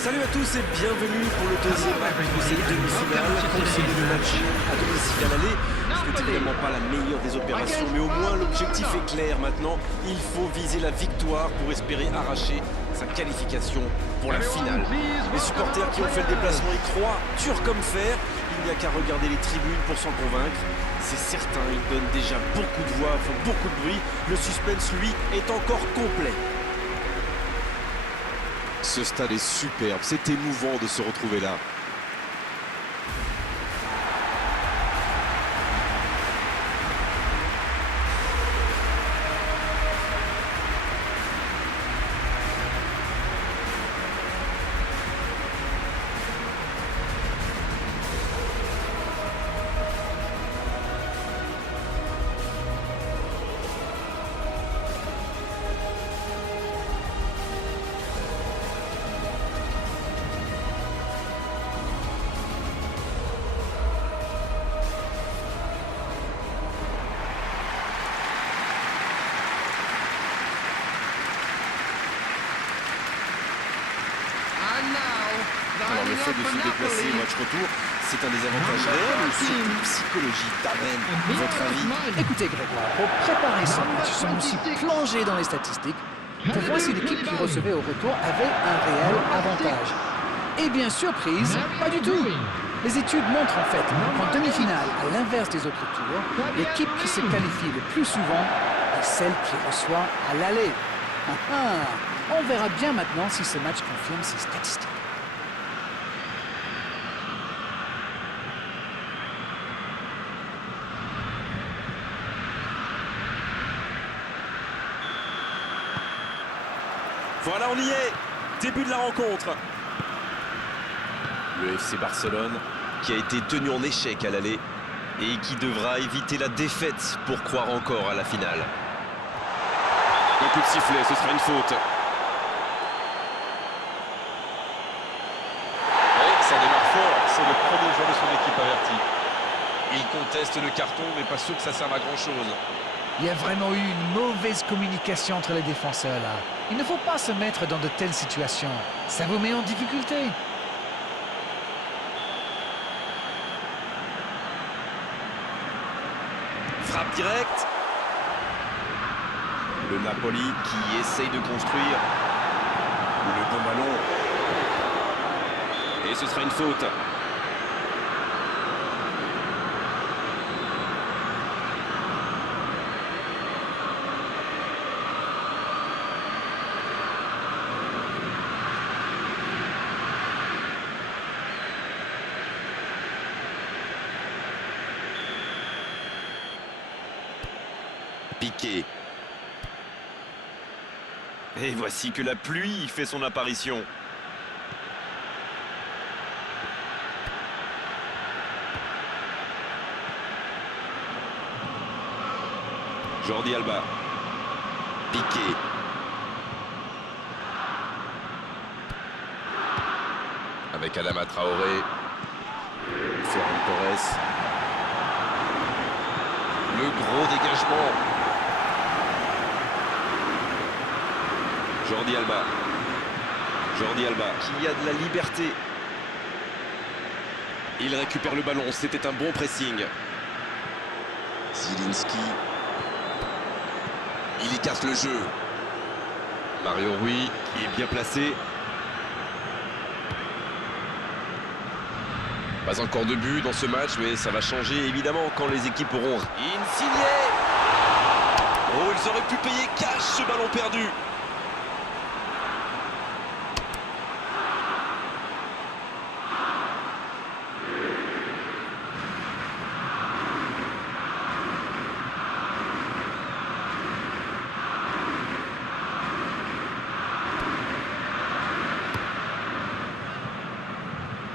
Salut à tous et bienvenue pour le deuxième match de cette demi-finale. Concéder le match à domicile à l'aller, ce n'est évidemment pas la meilleure des opérations, mais au moins l'objectif est clair maintenant. Il faut viser la victoire pour espérer arracher sa qualification pour la finale. Les supporters qui ont fait le déplacement y croient, dur comme fer. Il n'y a qu'à regarder les tribunes pour s'en convaincre. C'est certain, ils donnent déjà beaucoup de voix, font beaucoup de bruit. Le suspense, lui, est encore complet. Ce stade est superbe, c'est émouvant de se retrouver là. Alors le fait de se déplacer au match retour, c'est un des avantages réels ou surtout psychologique d'Arène, à votre avis? Écoutez Grégoire, pour préparer ce match, ils sont aussi plongés dans les statistiques pour voir si l'équipe qui recevait au retour avait un réel avantage. Et bien surprise, pas du tout. Les études montrent en fait qu'en demi-finale, à l'inverse des autres tours, l'équipe qui se qualifie le plus souvent est celle qui reçoit à l'aller. On verra bien maintenant si ce match confirme ces statistiques. Voilà, on y est. Début de la rencontre. Le FC Barcelone qui a été tenu en échec à l'aller et qui devra éviter la défaite pour croire encore à la finale. Un coup de sifflet, ce sera une faute. Et ça démarre fort, c'est le premier joueur de son équipe averti. Il conteste le carton, mais pas sûr que ça serve à grand-chose. Il y a vraiment eu une mauvaise communication entre les défenseurs là. Il ne faut pas se mettre dans de telles situations. Ça vous met en difficulté. Frappe directe. Le Napoli qui essaye de construire. Le bon ballon. Et ce sera une faute. Piqué. Et voici que la pluie fait son apparition. Jordi Alba. Piqué. Avec Adama Traoré. Ferran Torres. Le gros dégagement. Jordi Alba. Jordi Alba qui a de la liberté. Il récupère le ballon, c'était un bon pressing. Zielinski. Il écarte le jeu. Mario Rui qui est bien placé. Pas encore de but dans ce match, mais ça va changer évidemment quand les équipes auront... Insigne. Oh, ils auraient pu payer cash ce ballon perdu.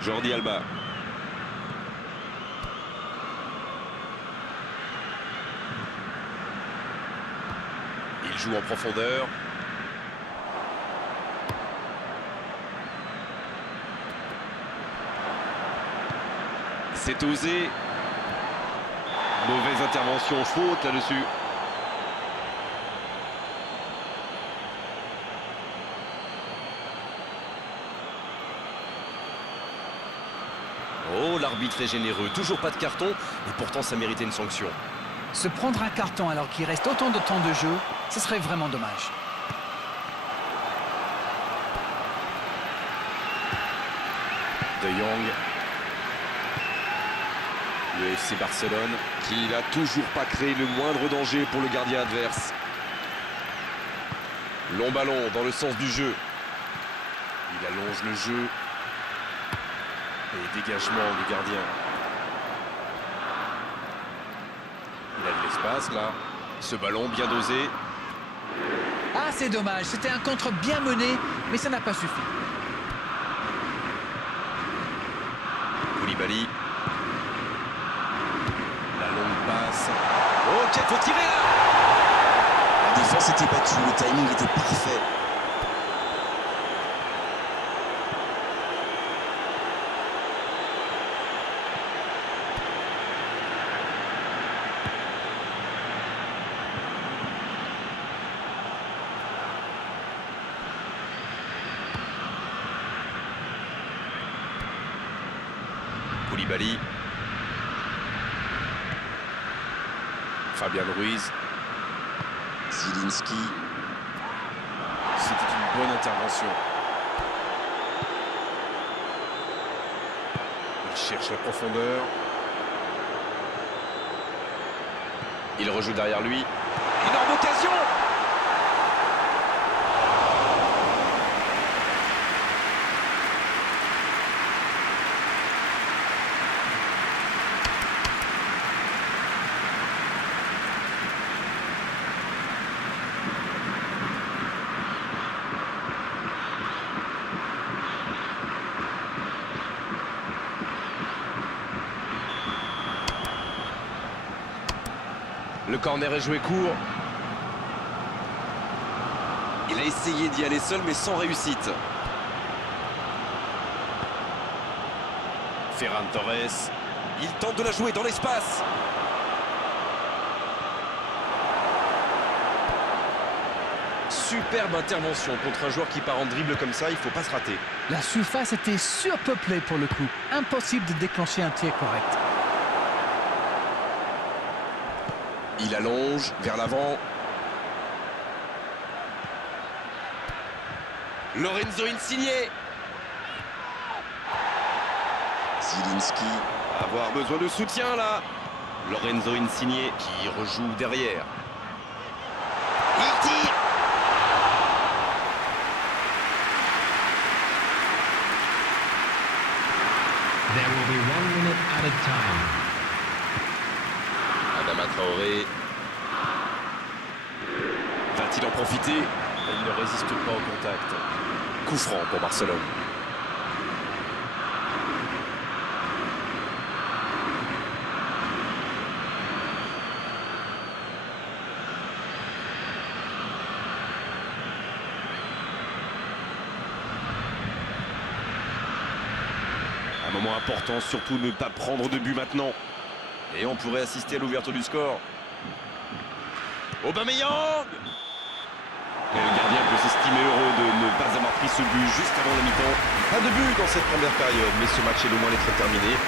Jordi Alba. Il joue en profondeur. C'est osé. Mauvaise intervention, faute là-dessus. Oh, l'arbitre est généreux. Toujours pas de carton, et pourtant ça méritait une sanction. Se prendre un carton alors qu'il reste autant de temps de jeu, ce serait vraiment dommage. De Jong. Le FC Barcelone qui n'a toujours pas créé le moindre danger pour le gardien adverse. Long ballon dans le sens du jeu. Il allonge le jeu. Et dégagement du gardien. Il a de l'espace là. Ce ballon bien dosé. Ah, c'est dommage, c'était un contre bien mené, mais ça n'a pas suffi. Koulibaly. La longue passe. Oh, qu'il faut tirer là! La défense était battue, le timing était parfait. Koulibaly. Fabian Ruiz. Zielinski. C'était une bonne intervention. Il cherche la profondeur. Il rejoue derrière lui. Énorme occasion! Le corner est joué court. Il a essayé d'y aller seul, mais sans réussite. Ferran Torres. Il tente de la jouer dans l'espace. Superbe intervention contre un joueur qui part en dribble comme ça, il ne faut pas se rater. La surface était surpeuplée pour le coup. Impossible de déclencher un tir correct. Il allonge vers l'avant. Lorenzo Insigne. Zielinski. Avoir besoin de soutien là. Lorenzo Insigne. Qui rejoue derrière. Il tire. There will be 1 minute added time. Adama Traoré. Va-t-il en profiter? Il ne résiste pas au contact. Coup franc pour Barcelone. Un moment important, surtout ne pas prendre de but maintenant. Et on pourrait assister à l'ouverture du score. Aubameyang! Et le gardien peut s'estimer heureux de ne pas avoir pris ce but juste avant la mi-temps. Pas de but dans cette première période, mais ce match est loin d'être terminé.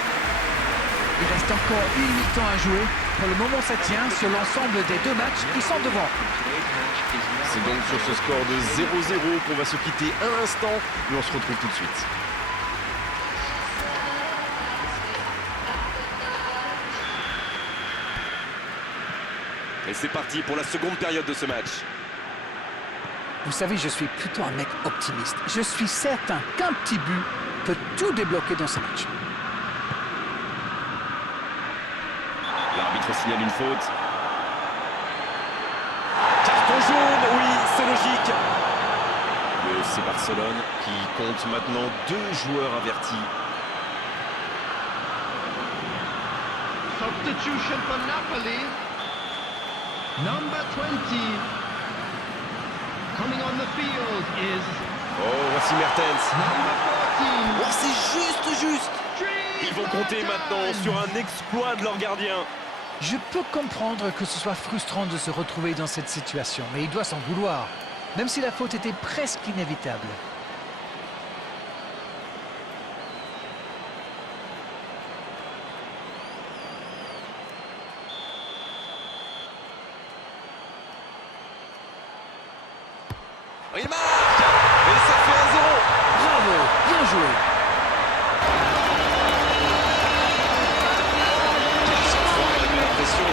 Il reste encore une mi-temps à jouer. Pour le moment, ça tient sur l'ensemble des deux matchs qui sont devant. C'est donc sur ce score de 0-0 qu'on va se quitter un instant, mais on se retrouve tout de suite. Et c'est parti pour la seconde période de ce match. Vous savez, je suis plutôt un mec optimiste. Je suis certain qu'un petit but peut tout débloquer dans ce match. L'arbitre signale une faute. Carton jaune, oui, c'est logique. Le FC Barcelone qui compte maintenant 2 joueurs avertis. Substitution for Napoli. Number 20. Coming on the field is Oh, voici Mertens. number 14. Oh, c'est juste. Ils vont compter maintenant sur un exploit de leur gardien. Je peux comprendre que ce soit frustrant de se retrouver dans cette situation, mais il doit s'en vouloir, même si la faute était presque inévitable. joué. Cette fois, on a eu l'impression.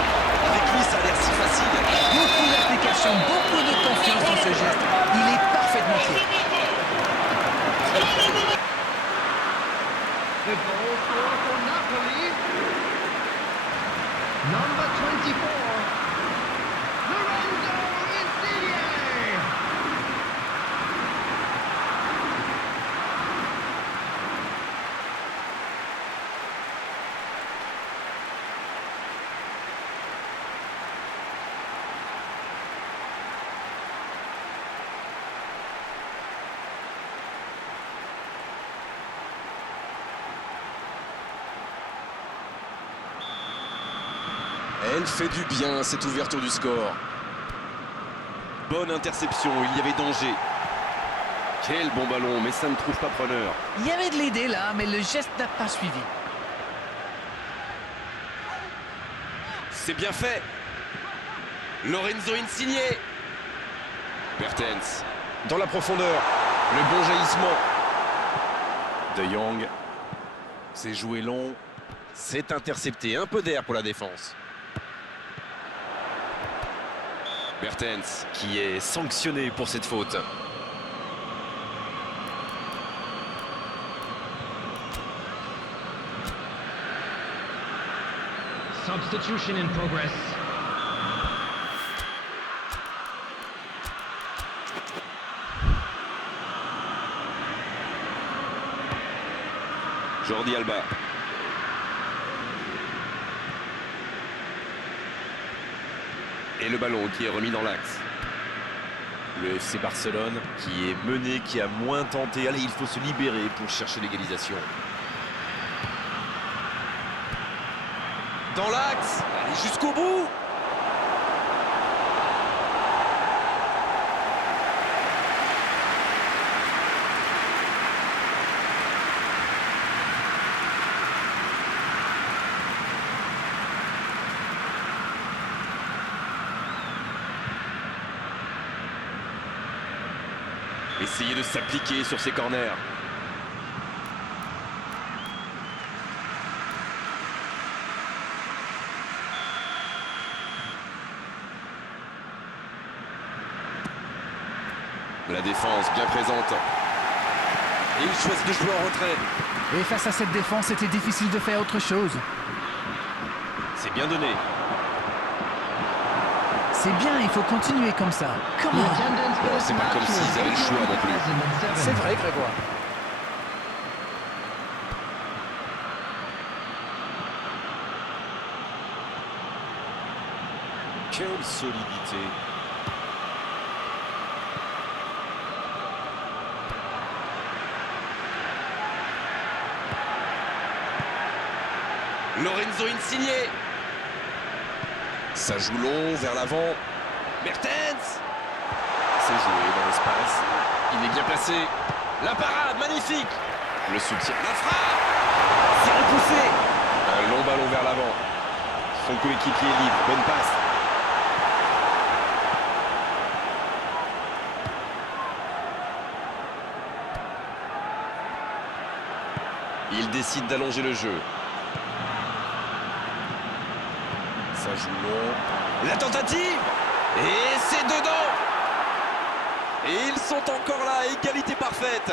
Avec lui, ça a l'air si facile. Beaucoup d'application, beaucoup de confiance dans ce geste. Il est parfaitement tiré. The goal scorer for Napoli. Number 24. Lorenzo Insigne. Elle fait du bien, cette ouverture du score. Bonne interception, il y avait danger. Quel bon ballon, mais ça ne trouve pas preneur. Il y avait de l'idée là, mais le geste n'a pas suivi. C'est bien fait. Lorenzo Insigne. Mertens. Dans la profondeur. Le bon jaillissement. De Jong. C'est joué long. C'est intercepté. Un peu d'air pour la défense. Mertens qui est sanctionné pour cette faute. Substitution in progress. Jordi Alba. Et le ballon qui est remis dans l'axe. Le FC Barcelone qui est mené, qui a moins tenté. Allez, il faut se libérer pour chercher l'égalisation. Dans l'axe. Allez, jusqu'au bout. Essayez de s'appliquer sur ces corners. La défense bien présente. Et il choisit de jouer en retrait. Et face à cette défense, c'était difficile de faire autre chose. C'est bien donné. C'est bien, il faut continuer comme ça. Comment? C'est pas comme s'ils avaient le choix non plus. C'est vrai, Grégoire. Quelle solidité. Lorenzo Insigne. Ça joue long vers l'avant. Mertens. C'est joué dans l'espace. Il est bien placé. La parade, magnifique. Le soutien. La frappe. C'est repoussé. Un long ballon vers l'avant. Son coéquipier libre. Bonne passe. Il décide d'allonger le jeu. Ça joue long. La tentative. Et c'est dedans. Et ils sont encore là. Égalité parfaite.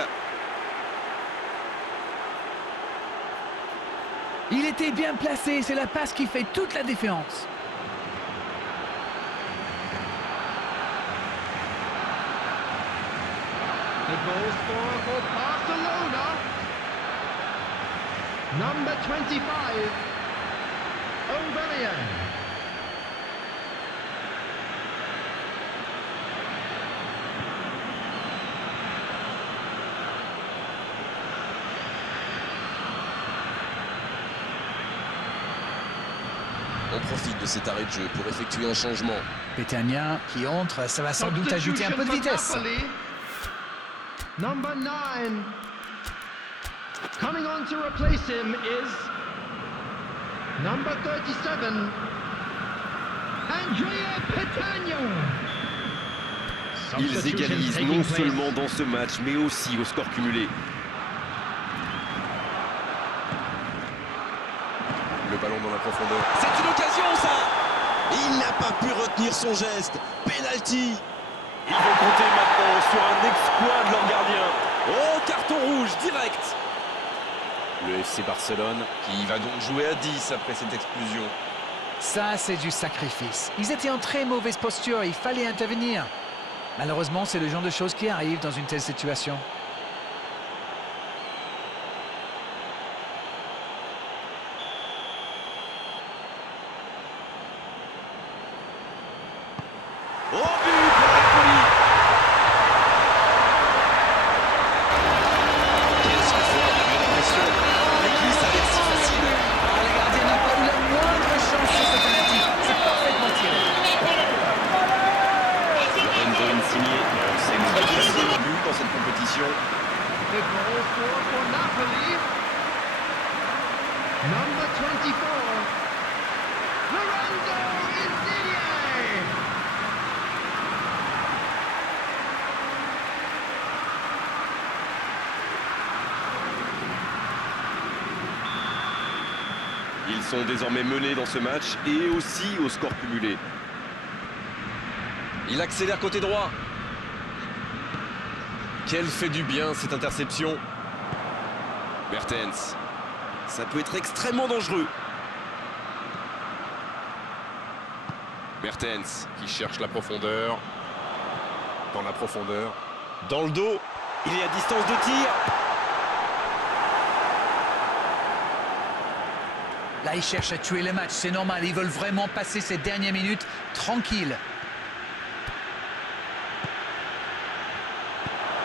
Il était bien placé, c'est la passe qui fait toute la différence. The goal scorer for Barcelona. Number 25. Aubameyang. On profite de cet arrêt de jeu pour effectuer un changement. Petagna qui entre, ça va sans doute ajouter un peu de vitesse. Napoli. Number 9. Coming on to replace him is number 37. Andrea Petagna. Ils Substitution égalisent taking non place. seulement dans ce match, mais aussi au score cumulé. Le ballon dans la profondeur. C'est une occasion, ça. Il n'a pas pu retenir son geste. Penalty. Ils vont compter maintenant sur un exploit de leur gardien. Oh, carton rouge direct. Le FC Barcelone qui va donc jouer à 10 après cette explosion. Ça, c'est du sacrifice. Ils étaient en très mauvaise posture, il fallait intervenir. Malheureusement, c'est le genre de choses qui arrivent dans une telle situation. Au but pour Napoli. Quel sang-froid malgré la pression. Avec lui, ça va être si facile. Ah, le gardien n'a pas eu la moindre chance sur ce penalty. C'est parfaitement tiré. Lorenzo Insigne, c'est une vraie facile but dans cette compétition. The goal for Napoli. Number 24. Lorenzo Insigne. Ils sont désormais menés dans ce match et aussi au score cumulé. Il accélère côté droit. Quel fait du bien cette interception. Mertens. Ça peut être extrêmement dangereux. Mertens qui cherche la profondeur. Dans la profondeur. Dans le dos. Il est à distance de tir. Là, ils cherchent à tuer le match, c'est normal. Ils veulent vraiment passer ces dernières minutes tranquilles.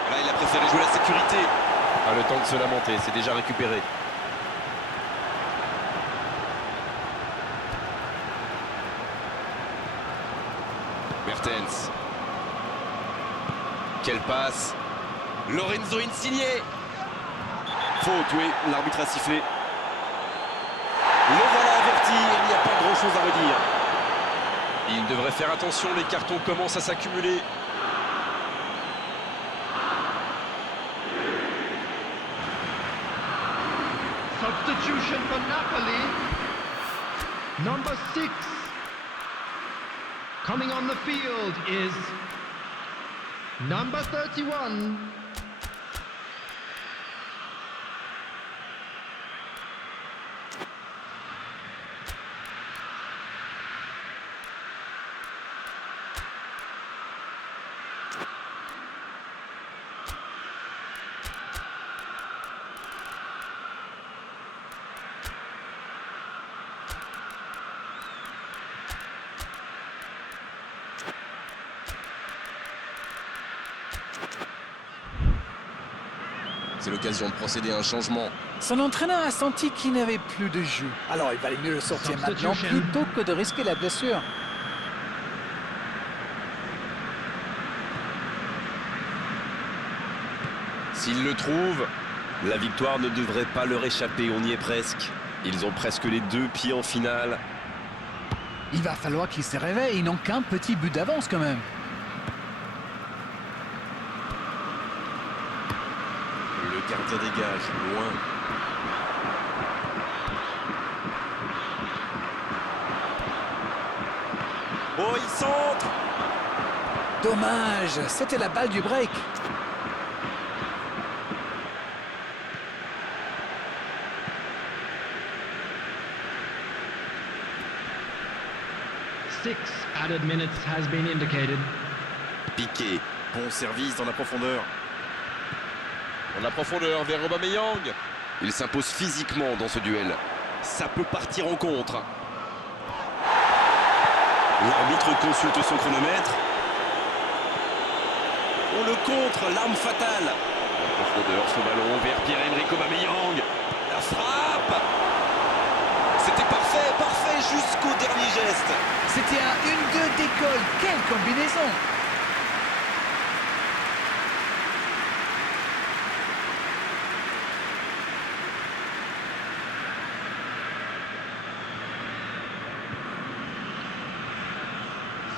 Là, il a préféré jouer la sécurité. Pas le temps de se lamenter, c'est déjà récupéré. Mertens. Quelle passe. Lorenzo Insigne. Faute, oui, l'arbitre a sifflé. Le voilà averti, il n'y a pas grand-chose à redire. Il devrait faire attention, les cartons commencent à s'accumuler. Substitution for Napoli. Number 6. Coming on the field is number 31. C'est l'occasion de procéder à un changement. Son entraîneur a senti qu'il n'avait plus de jus. Alors, il valait mieux le sortir maintenant plutôt que de risquer la blessure. S'ils le trouvent, la victoire ne devrait pas leur échapper, on y est presque. Ils ont presque les deux pieds en finale. Il va falloir qu'ils se réveillent, ils n'ont qu'un petit but d'avance quand même. Le gardien dégage, loin. Oh, il centre. Dommage, c'était la balle du break. Six added minutes has been indicated. Piqué, bon service dans la profondeur. Dans la profondeur vers Aubameyang. Il s'impose physiquement dans ce duel. Ça peut partir en contre. L'arbitre consulte son chronomètre. On le contre, l'arme fatale. La profondeur, ce ballon vers Pierre-Emerick Aubameyang. La frappe. C'était parfait, parfait jusqu'au dernier geste. C'était un 1-2 d'école, quelle combinaison!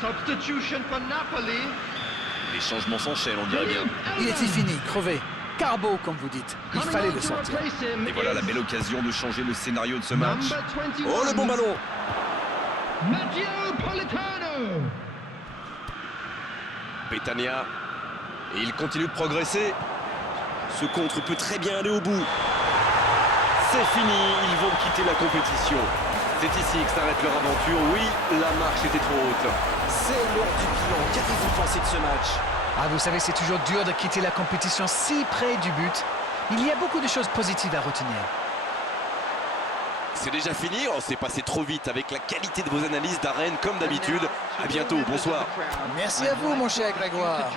Substitution for Napoli. Les changements s'enchaînent, on dirait bien. Il était fini, crevé. Carbo, comme vous dites. Il Coming fallait on le to sortir. replace him Et voilà la is belle occasion de changer le scénario de ce match. number 21, Oh, le bon ballon. Matteo Politano. Petagna. Et il continue de progresser. Ce contre peut très bien aller au bout. C'est fini, ils vont quitter la compétition. C'est ici que s'arrête leur aventure. Oui, la marche était trop haute. C'est l'heure du bilan. Qu'avez-vous pensé de ce match? Ah, vous savez, c'est toujours dur de quitter la compétition si près du but. Il y a beaucoup de choses positives à retenir. C'est déjà fini, oh, c'est passé trop vite avec la qualité de vos analyses d'arène comme d'habitude. À bientôt, bonsoir. Merci à vous, mon cher Grégoire.